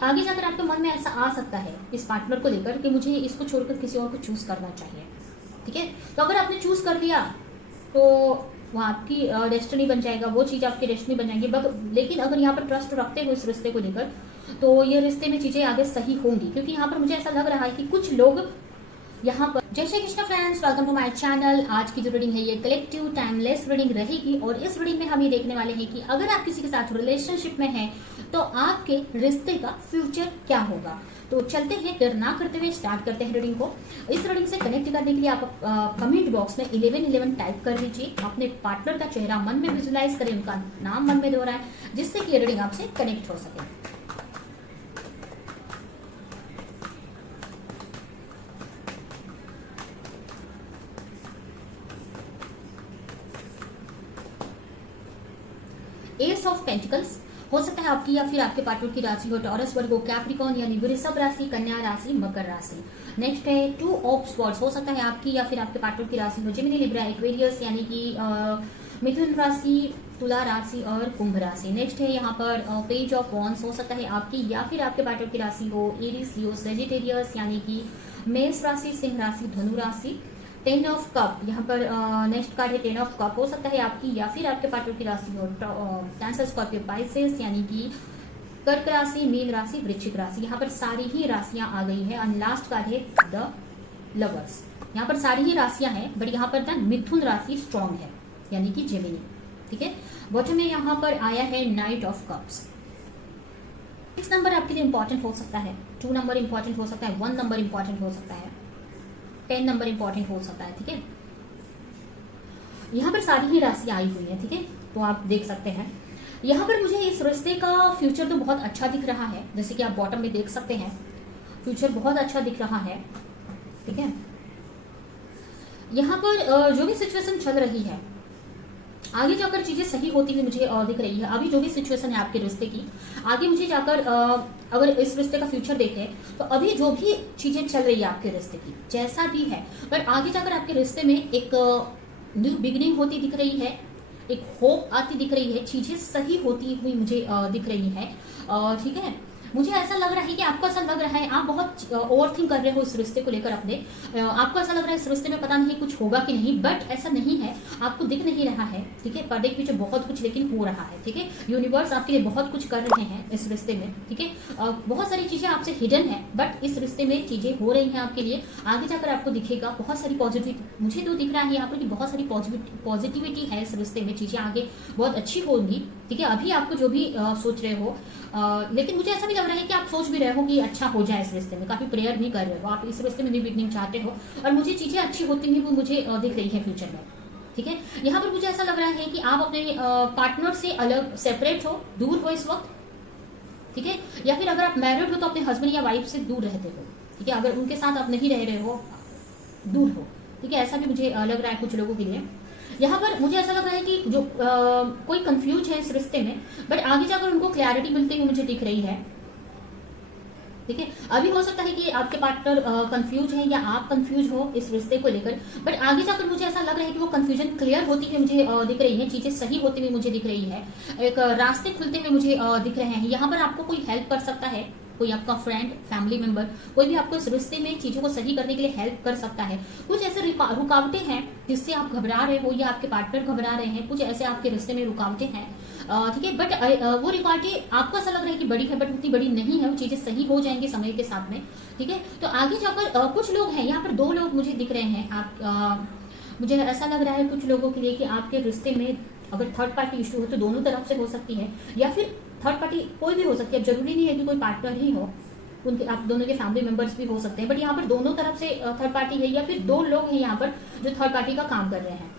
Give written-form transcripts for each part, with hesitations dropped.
आगे जाकर आपके मन में ऐसा आ सकता है इस पार्टनर को लेकर कि मुझे इसको छोड़कर किसी और को चूज करना चाहिए। ठीक है, तो अगर आपने चूज कर दिया तो वो आपकी डेस्टिनी बन जाएगा, वो चीज आपकी डेस्टिनी बन जाएगी। लेकिन अगर यहाँ पर ट्रस्ट रखते हो इस रिश्ते को लेकर तो ये रिश्ते में चीजें आगे सही होंगी, क्योंकि यहाँ पर मुझे ऐसा लग रहा है कि कुछ लोग यहाँ पर। Jai Shri Krishna friends, welcome to my channel. आज की जो रीडिंग है ये कलेक्टिव टाइमलेस रीडिंग रहेगी और इस रीडिंग में हम ये देखने वाले हैं कि अगर आप किसी के साथ रिलेशनशिप में हैं तो आपके रिश्ते का फ्यूचर क्या होगा। तो चलते हैं, देर ना करते हुए स्टार्ट करते हैं रीडिंग को। इस रीडिंग से कनेक्ट करने के लिए आप कमेंट बॉक्स में 1111 टाइप कर दीजिए, अपने पार्टनर का चेहरा मन में विजुलाइज करें, उनका नाम मन में दोहराएं, जिससे कि ये रीडिंग आपसे कनेक्ट हो सके। एस ऑफ पेंटिकल्स हो सकता है आपकी या फिर आपके पार्टनर की राशि हो टॉरस, वर्गो, कैप्रिकॉर्न यानी वृषभ राशि, कन्या राशि, मकर राशि। नेक्स्ट है टू ऑफ स्वॉर्ड्स, हो सकता है आपकी या फिर आपके पार्टनर की राशि हो जेमिनी, लिब्रा, एक्वेरियस यानी कि मिथुन राशि, तुला राशि और कुंभ राशि। नेक्स्ट है यहाँ पर पेज ऑफ वॉन्ड्स, हो सकता है आपकी या फिर आपके पार्टनर की राशि हो एरीज, लियो, सजिटेरियस यानी कि मेष राशि, सिंह राशि, धनु राशि। 10 ऑफ कप, यहाँ पर नेक्स्ट कार्ड है 10 ऑफ कप, हो सकता है आपकी या फिर आपके पार्टनर की राशि हो कैंसर, स्कॉर्पियो, पाइसेस यानी कि कर्क राशि, मीन राशि, वृश्चिक राशि। यहाँ पर सारी ही राशियां आ गई है। और लास्ट कार्ड है द लवर्स, यहाँ पर सारी ही राशियां हैं बट यहाँ पर मिथुन राशि स्ट्रॉन्ग है यानी कि जेमिनी। ठीक है, बॉटम में यहाँ पर आया है नाइट ऑफ कप्स। 6 नंबर आपके लिए इंपॉर्टेंट हो सकता है, 2 नंबर इंपॉर्टेंट हो सकता है, 1 नंबर इंपॉर्टेंट हो सकता है, 10 नंबर इंपॉर्टेंट हो सकता है। ठीक है, यहाँ पर सारी ही राशियां आई हुई है। ठीक है, तो आप देख सकते हैं यहाँ पर मुझे इस रिश्ते का फ्यूचर तो बहुत अच्छा दिख रहा है, जैसे कि आप बॉटम में देख सकते हैं फ्यूचर बहुत अच्छा दिख रहा है। ठीक है, यहाँ पर जो भी सिचुएशन चल रही है आगे जाकर चीजें सही होती हुई मुझे दिख रही है। अभी जो भी सिचुएशन है आपके रिश्ते की, आगे मुझे जाकर अगर इस रिश्ते का फ्यूचर देखें तो अभी जो भी चीजें चल रही है आपके रिश्ते की जैसा भी है, पर आगे जाकर आपके रिश्ते में एक न्यू बिगिनिंग होती दिख रही है, एक होप आती दिख रही है, चीजें सही होती हुई मुझे दिख रही है। ठीक है, मुझे ऐसा लग रहा है कि आपको ऐसा लग रहा है आप बहुत ओवर थिंक कर रहे हो इस रिश्ते को लेकर अपने, आपको ऐसा लग रहा है इस रिश्ते में पता नहीं कुछ होगा कि नहीं, बट ऐसा नहीं है, आपको दिख नहीं रहा है। ठीक है, पर्दे के पीछे बहुत कुछ लेकिन हो रहा है। ठीक है, यूनिवर्स आपके लिए बहुत कुछ कर रहे हैं इस रिश्ते में। ठीक है, बहुत सारी चीजें आपसे हिडन है बट इस रिश्ते में चीजें हो रही है आपके लिए, आगे जाकर आपको दिखेगा बहुत सारी पॉजिटिविटी। मुझे तो दिख रहा है यहाँ पर कि बहुत सारी पॉजिटिविटी है इस रिश्ते में, चीजें आगे बहुत अच्छी होंगी। ठीक है, अभी आपको जो भी सोच रहे हो, लेकिन मुझे ऐसा भी लग रहा है कि आप सोच भी रहे हो कि अच्छा हो जाए इस रिश्ते में, काफी प्रेयर भी कर रहे हो, आप इस रिश्ते में न्यू बिगनिंग चाहते हो और मुझे चीजें अच्छी होती हुई वो मुझे दिख रही है फ्यूचर में। ठीक है, यहाँ पर मुझे ऐसा लग रहा है कि आप अपने पार्टनर से अलग सेपरेट हो, दूर हो इस वक्त। ठीक है, या फिर अगर आप मैरिड हो तो अपने हस्बैंड या वाइफ से दूर रहते हो। ठीक है, अगर उनके साथ आप नहीं रह रहे हो, दूर हो। ठीक है, ऐसा भी मुझे लग रहा है कुछ लोगों के लिए। यहाँ पर मुझे ऐसा लग रहा है कि जो कोई कंफ्यूज है इस रिश्ते में बट आगे जाकर उनको क्लैरिटी मिलती हुई मुझे दिख रही है। ठीक है, अभी हो सकता है कि आपके पार्टनर कंफ्यूज है या आप कंफ्यूज हो इस रिश्ते को लेकर, बट आगे जाकर मुझे ऐसा लग रहा है कि वो कंफ्यूजन क्लियर होती हुई मुझे दिख रही है, चीजें सही होती हुई मुझे दिख रही है, एक रास्ते खुलते हुए मुझे दिख रहे हैं। यहाँ पर आपको कोई हेल्प कर सकता है, कोई आपका फ्रेंड, फैमिली मेंबर, कोई भी आपको इस रिश्ते में चीजों को सही करने के लिए हेल्प कर सकता है। कुछ ऐसे रुकावटें हैं जिससे आप घबरा रहे हो या आपके पार्टनर घबरा रहे हैं, कुछ ऐसे आपके रिश्ते में रुकावटें हैं। ठीक है, बट वो रुकावटें आपको ऐसा लग रहा है कि बड़ी है बट उतनी बड़ी नहीं है, वो चीजें सही हो जाएंगी समय के साथ में। ठीक है, तो आगे जाकर कुछ लोग हैं, यहाँ पर 2 लोग मुझे दिख रहे हैं। आप मुझे ऐसा लग रहा है कुछ लोगों के लिए कि आपके रिश्ते में अगर थर्ड पार्टी इशू हो तो दोनों तरफ से हो सकती है, या फिर थर्ड पार्टी कोई भी हो सकती है, अब जरूरी नहीं है कि कोई पार्टनर ही हो, उनके आप दोनों के फैमिली मेंबर्स भी हो सकते हैं, बट यहाँ पर दोनों तरफ से थर्ड पार्टी है या फिर 2 लोग हैं यहाँ पर जो थर्ड पार्टी का काम कर रहे हैं।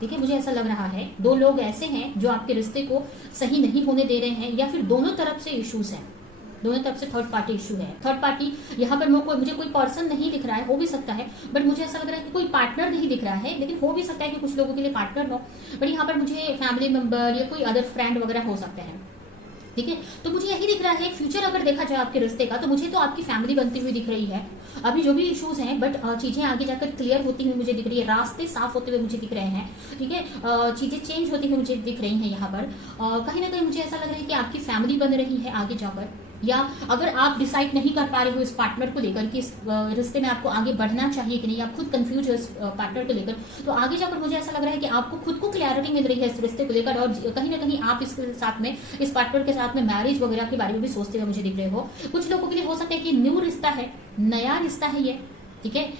ठीक है, मुझे ऐसा लग रहा है 2 लोग ऐसे हैं जो आपके रिश्ते को सही नहीं होने दे रहे हैं, या फिर दोनों तरफ से इश्यूज हैं, दोनों तरफ से थर्ड पार्टी इशू है। थर्ड पार्टी यहाँ पर मुझे कोई पर्सन नहीं दिख रहा है, हो भी सकता है, बट मुझे ऐसा लग रहा है कि कोई पार्टनर नहीं दिख रहा है, लेकिन हो भी सकता है कि कुछ लोगों के लिए पार्टनर हो, बट यहाँ पर मुझे फैमिली मेंबर या कोई अदर फ्रेंड वगैरह हो सकते हैं। ठीक है, तो मुझे यही दिख रहा है फ्यूचर अगर देखा जाए आपके रिश्ते का, तो मुझे तो आपकी फैमिली बनती हुई दिख रही है। अभी जो भी इश्यूज हैं बट चीजें आगे जाकर क्लियर होती हुई मुझे दिख रही है, रास्ते साफ होते हुए मुझे दिख रहे हैं। ठीक है, चीजें चेंज होती हुई मुझे दिख रही हैं यहाँ पर। कहीं ना कहीं मुझे ऐसा लग रहा है कि आपकी फैमिली बन रही है आगे जाकर। या अगर आप डिसाइड नहीं कर पा रहे हो इस पार्टनर को लेकर कि इस रिश्ते में आपको आगे बढ़ना चाहिए कि नहीं, आप खुद कंफ्यूज हो इस पार्टनर को लेकर, तो आगे जाकर मुझे ऐसा लग रहा है कि आपको खुद को क्लैरिटी मिल रही है इस रिश्ते को लेकर, और कहीं ना कहीं आप इसके साथ में, इस पार्टनर के साथ में मैरिज वगैरह के बारे में भी सोचते हुए मुझे दिख रहे हो। कुछ लोगों के लिए हो सकता है कि न्यू रिश्ता है, नया रिश्ता है ये, ठीक है,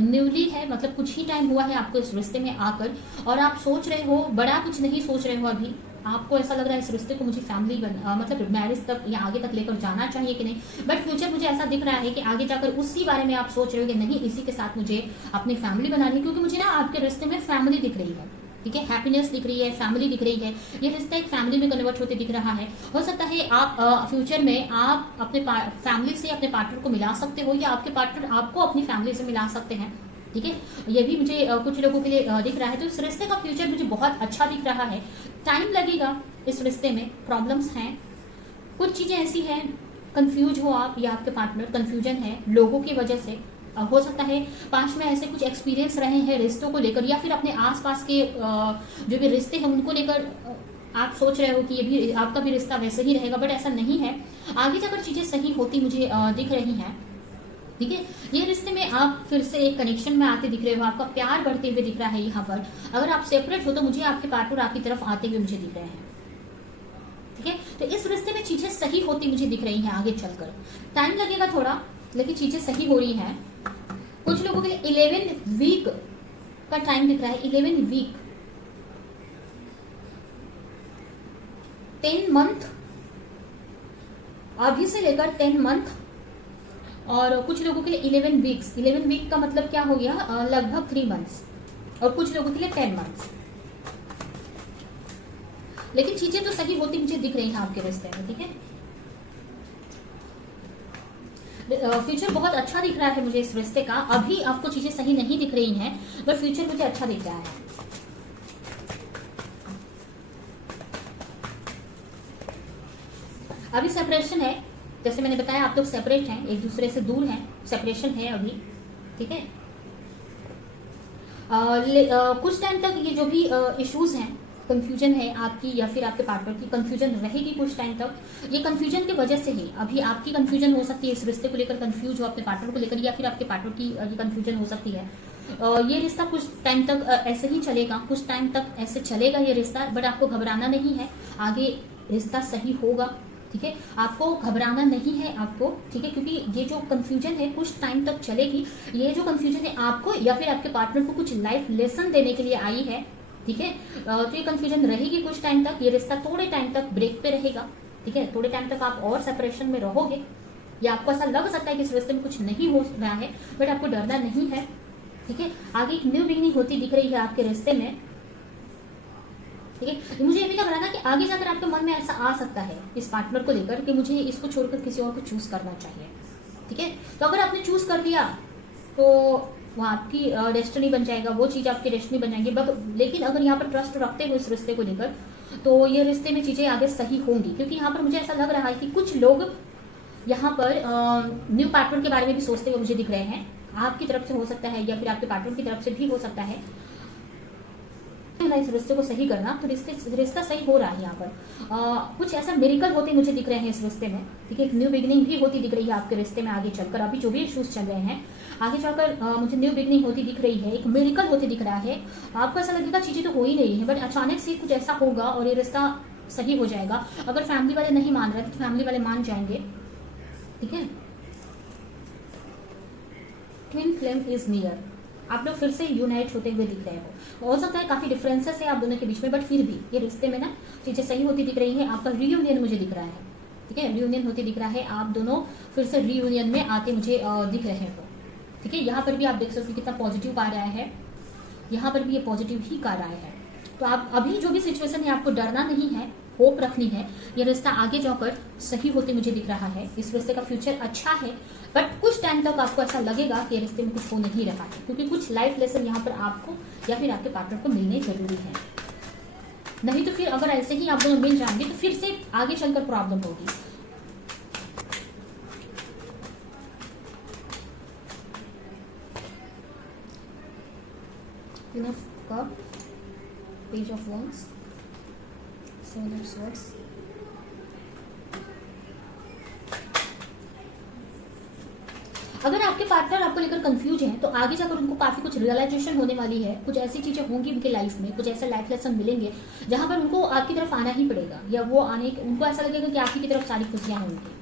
न्यूली है, मतलब कुछ ही टाइम हुआ है आपको इस रिश्ते में आकर, और आप सोच रहे हो, बड़ा कुछ नहीं सोच रहे हो अभी, आपको ऐसा लग रहा है इस रिश्ते को मुझे फैमिली मतलब मैरिज तक या आगे तक लेकर जाना चाहिए कि नहीं, बट फ्यूचर मुझे ऐसा दिख रहा है कि आगे जाकर उसी बारे में आप सोच रहे हो कि नहीं, इसी के साथ मुझे अपनी फैमिली बनानी है, क्योंकि मुझे ना आपके रिश्ते में फैमिली दिख रही है, ठीक है, हैप्पीनेस दिख रही है, फैमिली दिख रही है, ये रिश्ता एक फैमिली में कन्वर्ट होते दिख रहा है। हो सकता है आप फ्यूचर में आप अपने फैमिली से अपने पार्टनर को मिला सकते हो, या आपके पार्टनर आपको अपनी फैमिली से मिला सकते हैं, ठीक है, ये भी मुझे कुछ लोगों के लिए दिख रहा है। तो इस रिश्ते का फ्यूचर मुझे बहुत अच्छा दिख रहा है। टाइम लगेगा इस रिश्ते में, प्रॉब्लम्स हैं, कुछ चीजें ऐसी हैं, कंफ्यूज हो आप या आपके पार्टनर, कंफ्यूजन है लोगों की वजह से, हो सकता है पास्ट में ऐसे कुछ एक्सपीरियंस रहे हैं रिश्तों को लेकर, या फिर अपने आसपास के जो भी रिश्ते हैं उनको लेकर आप सोच रहे हो कि ये भी आपका भी रिश्ता वैसे ही रहेगा, बट ऐसा नहीं है, आगे जाकर चीजें सही होती मुझे दिख रही हैं, ठीक है। ये रिश्ते में आप फिर से एक कनेक्शन में आते दिख रहे हो, आपका प्यार बढ़ते हुए दिख रहा है यहाँ पर। अगर आप सेपरेट हो तो मुझे आपके पार्टनर आपकी तरफ आते हुए मुझे दिख रहे हैं, ठीक है। तो इस रिश्ते में चीजें सही होती मुझे दिख रही हैं आगे चलकर, टाइम लगेगा थोड़ा, लेकिन चीजें सही हो रही हैं। कुछ लोगों के लिए 11 वीक का टाइम दिख रहा है, 11 वीक, 10 मंथ, अभी से लेकर 10 मंथ, और कुछ लोगों के लिए 11 वीक्स, 11 वीक का मतलब क्या हो गया, लगभग 3 मंथ्स, और कुछ लोगों के लिए 10 मंथ्स, लेकिन चीजें तो सही होती मुझे दिख रही हैं आपके रिश्ते में, ठीक है। फ्यूचर बहुत अच्छा दिख रहा है मुझे इस रिश्ते का, अभी आपको चीजें सही नहीं दिख रही हैं, बट फ्यूचर मुझे अच्छा दिख रहा है। अभी सेपरेशन है, जैसे मैंने बताया आप लोग सेपरेट हैं, एक दूसरे से दूर हैं, सेपरेशन है अभी, ठीक है। कुछ टाइम तक ये जो भी इश्यूज हैं, कंफ्यूजन है आपकी या फिर आपके पार्टनर की, कंफ्यूजन रहेगी कुछ टाइम तक। ये कंफ्यूजन की वजह से ही अभी आपकी कंफ्यूजन हो सकती है, इस रिश्ते को लेकर कंफ्यूज हो अपने पार्टनर को लेकर, या फिर आपके पार्टनर की ये कंफ्यूजन हो सकती है। ये रिश्ता कुछ टाइम तक ऐसे ही चलेगा, कुछ टाइम तक ऐसे चलेगा ये रिश्ता, बट आपको घबराना नहीं है, आगे रिश्ता सही होगा, ठीक है, आपको घबराना नहीं है आपको, ठीक है, क्योंकि ये जो कंफ्यूजन है कुछ टाइम तक चलेगी। ये जो कंफ्यूजन है आपको या फिर आपके पार्टनर को कुछ लाइफ लेसन देने के लिए आई है, ठीक है। तो ये कंफ्यूजन रहेगी कुछ टाइम तक, ये रिश्ता थोड़े टाइम तक ब्रेक पे रहेगा, ठीक है, थोड़े टाइम तक आप और सेपरेशन में रहोगे, या आपको ऐसा लग सकता है कि इस रिश्ते में कुछ नहीं हो रहा है, बट आपको डरना नहीं है, ठीक है। आगे एक न्यू बिगिनिंग होती दिख रही है आपके रिश्ते में, ठीक है। मुझे ये भी लग रहा है ना कि आगे जाकर आपके मन में ऐसा आ सकता है इस पार्टनर को लेकर कि मुझे इसको छोड़कर किसी और को चूज करना चाहिए, ठीक है। तो अगर आपने चूज कर लिया तो वो आपकी डेस्टिनी बन जाएगा, वो चीज आपकी डेस्टिनी बन जाएगी। लेकिन अगर यहाँ पर ट्रस्ट रखते हो इस रिश्ते को लेकर, तो ये रिश्ते में चीजें आगे सही होंगी, क्योंकि यहाँ पर मुझे ऐसा लग रहा है कि कुछ लोग यहाँ पर न्यू पार्टनर के बारे में भी सोचते हुए मुझे दिख रहे हैं, आपकी तरफ से हो सकता है या फिर आपके पार्टनर की तरफ से भी हो सकता है इस रिश्ते को सही करना। तो रिश्ता सही हो रहा है यहाँ पर, कुछ ऐसा मिरेकल होते मुझे दिख रहे हैं इस रिश्ते में, ठीक है। एक न्यू बिगिनिंग भी होती दिख रही है आपके रिश्ते में आगे चलकर, अभी जो भी इश्यूज चल रहे हैं आगे चलकर मुझे न्यू बिगिनिंग होती दिख रही है, एक मिरेकल होते दिख रहा है। आपको ऐसा लगेगा चीजें तो हो ही नहीं है, बट अचानक से कुछ ऐसा होगा और ये रिश्ता सही हो जाएगा। अगर फैमिली वाले नहीं मान रहे तो फैमिली वाले मान जाएंगे, ठीक है। ट्विन फ्लेम इज नियर, आप लोग फिर से यूनाइट होते हुए दिख रहे हो सकता है काफी डिफरेंसेस है आप दोनों के बीच में, बट फिर भी ये रिश्ते में ना चीजें सही होती दिख रही है। आपका रीयूनियन मुझे दिख रहा है, ठीक है, रीयूनियन होती दिख रहा है, आप दोनों फिर से रीयूनियन में आते मुझे दिख रहे हो, ठीक है। यहाँ पर भी आप देख सकते हो कितना पॉजिटिव कार्ड आया है, यहाँ पर भी ये पॉजिटिव ही कार्ड आया है। तो आप अभी जो भी सिचुएशन है आपको डरना नहीं है, होप रखनी है, ये रिश्ता आगे जाकर सही होते मुझे दिख रहा है। इस रिश्ते का फ्यूचर अच्छा है, बट कुछ टाइम तक आपको ऐसा लगेगा कि रिश्ते में कुछ हो नहीं रहा है, क्योंकि कुछ लाइफ लेसन यहाँ पर आपको या फिर आपके पार्टनर को मिलने जरूरी है। नहीं तो फिर अगर ऐसे ही आप दोनों मिल जाएंगे तो फिर से आगे चलकर प्रॉब्लम होगी। Page of wands, 7 of swords, अगर आपके पार्टनर आपको लेकर कंफ्यूज हैं तो आगे जाकर उनको काफी कुछ रियलाइजेशन होने वाली है, कुछ ऐसी चीजें होंगी उनके लाइफ में, कुछ ऐसे लाइफ लेसन मिलेंगे जहां पर उनको आपकी तरफ आना ही पड़ेगा, या वो उनको ऐसा लगेगा कि आपकी तरफ सारी खुशियां होंगी।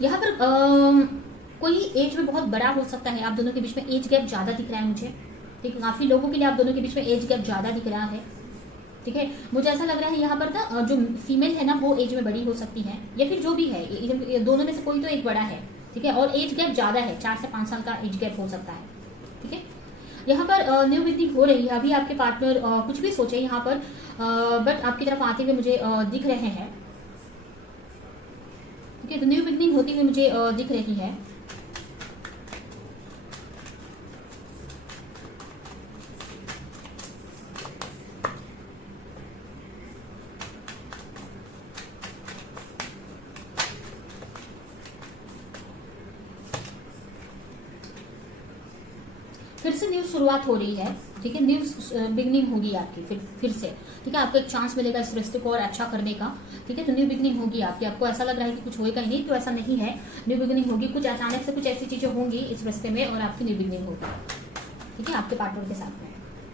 यहाँ पर कोई एज में बहुत बड़ा हो सकता है, आप दोनों के बीच में एज गैप ज्यादा दिख रहा है मुझे, ठीक है। काफी लोगों के लिए आप दोनों के बीच में एज गैप ज्यादा दिख रहा है, ठीक है। मुझे ऐसा लग रहा है यहाँ पर ना जो फीमेल है ना वो एज में बड़ी हो सकती है, या फिर जो भी है ये दोनों में से कोई तो एक बड़ा है, ठीक है। और एज गैप ज्यादा है, 4 से 5 साल का एज गैप हो सकता है, ठीक है। यहाँ पर न्यू बिगनिंग हो रही है। अभी आपके पार्टनर कुछ भी सोचे यहाँ पर, बट आपकी तरफ आते हुए मुझे दिख रहे हैं, ठीक है। तो न्यू बिगनिंग होती हुई मुझे दिख रही है। फिर से न्यू शुरुआत हो रही है, ठीक है। न्यू बिगनिंग होगी आपकी फिर से, ठीक है। आपको एक चांस मिलेगा इस रिश्ते को और अच्छा करने का, ठीक है। तो न्यू बिगनिंग होगी आपकी। आपको ऐसा लग रहा है कि कुछ होएगा ही नहीं, तो ऐसा नहीं है। न्यू बिगनिंग होगी, कुछ अचानक से कुछ ऐसी चीजें होंगी इस रिश्ते में और आपकी न्यू बिगनिंग होगी, ठीक है। आपके पार्टनर के साथ में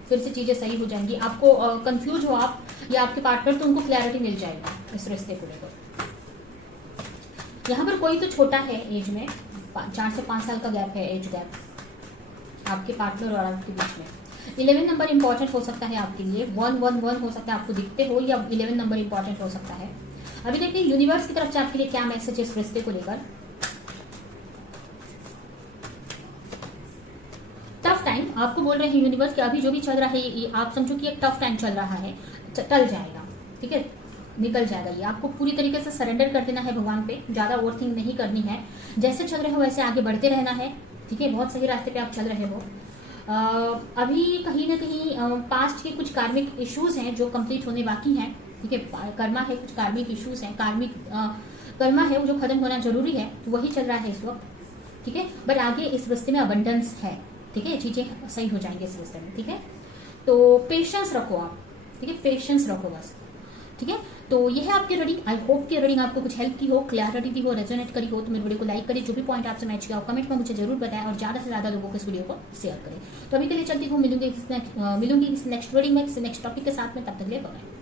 फिर से चीजें सही हो जाएंगी। आपको कंफ्यूज हो आप या आपके पार्टनर, तो उनको क्लैरिटी मिल जाएगा इस रिश्ते को लेकर। यहाँ पर कोई तो छोटा है एज में, 4 से 5 साल का गैप है, एज गैप आपके पार्टनर और आपके बीच में। 11 नंबर इंपॉर्टेंट हो सकता है आपके लिए, 111 हो सकता है, आपको दिखते हो, या 11 नंबर इंपॉर्टेंट हो सकता है। अभी देखिए यूनिवर्स की तरफ से आपके लिए क्या मैसेज है इस रिश्ते को लेकर। टफ टाइम आपको बोल रहे हैं यूनिवर्स कि अभी जो भी चल रहा है ये आप समझो कि एक टफ टाइम चल रहा है, टल जाएगा, ठीक है, निकल जाएगा। ये आपको पूरी तरीके से सरेंडर कर देना है भगवान पे, ज्यादा ओवरथिंक नहीं करनी है, जैसे चल रहे हो वैसे आगे बढ़ते रहना है, ठीक है। बहुत सही रास्ते पे आप चल रहे हो। अभी कहीं ना कहीं पास्ट के कुछ कार्मिक इश्यूज हैं जो कंप्लीट होने बाकी हैं, ठीक है। कर्मा है, कुछ कार्मिक इश्यूज हैं, कार्मिक कर्मा है वो जो खत्म होना जरूरी है, तो वही चल रहा है इस वक्त, ठीक है। बट आगे इस रिश्ते में अबंडेंस है, ठीक है, चीजें सही हो जाएंगी इस रिश्ते में, ठीक है। तो पेशेंस रखो आप, ठीक है, पेशेंस रखो बस, ठीक है। तो ये है आपकी रीडिंग। आई होप कि रीडिंग आपको कुछ हेल्प की हो, क्लैरिटी दी हो, रेजोनेट करी हो। तो मेरे वीडियो को लाइक करें, जो भी पॉइंट आपसे मैच किया हो कमेंट में मुझे जरूर बताएं और ज्यादा से ज्यादा लोगों को इस वीडियो को शेयर करें। तो अभी के लिए चलती हूँ, मिलूंगी इस नेक्स्ट रीडिंग में, किसी नेक्स्ट टॉपिक के साथ में। तब तक ले बाय।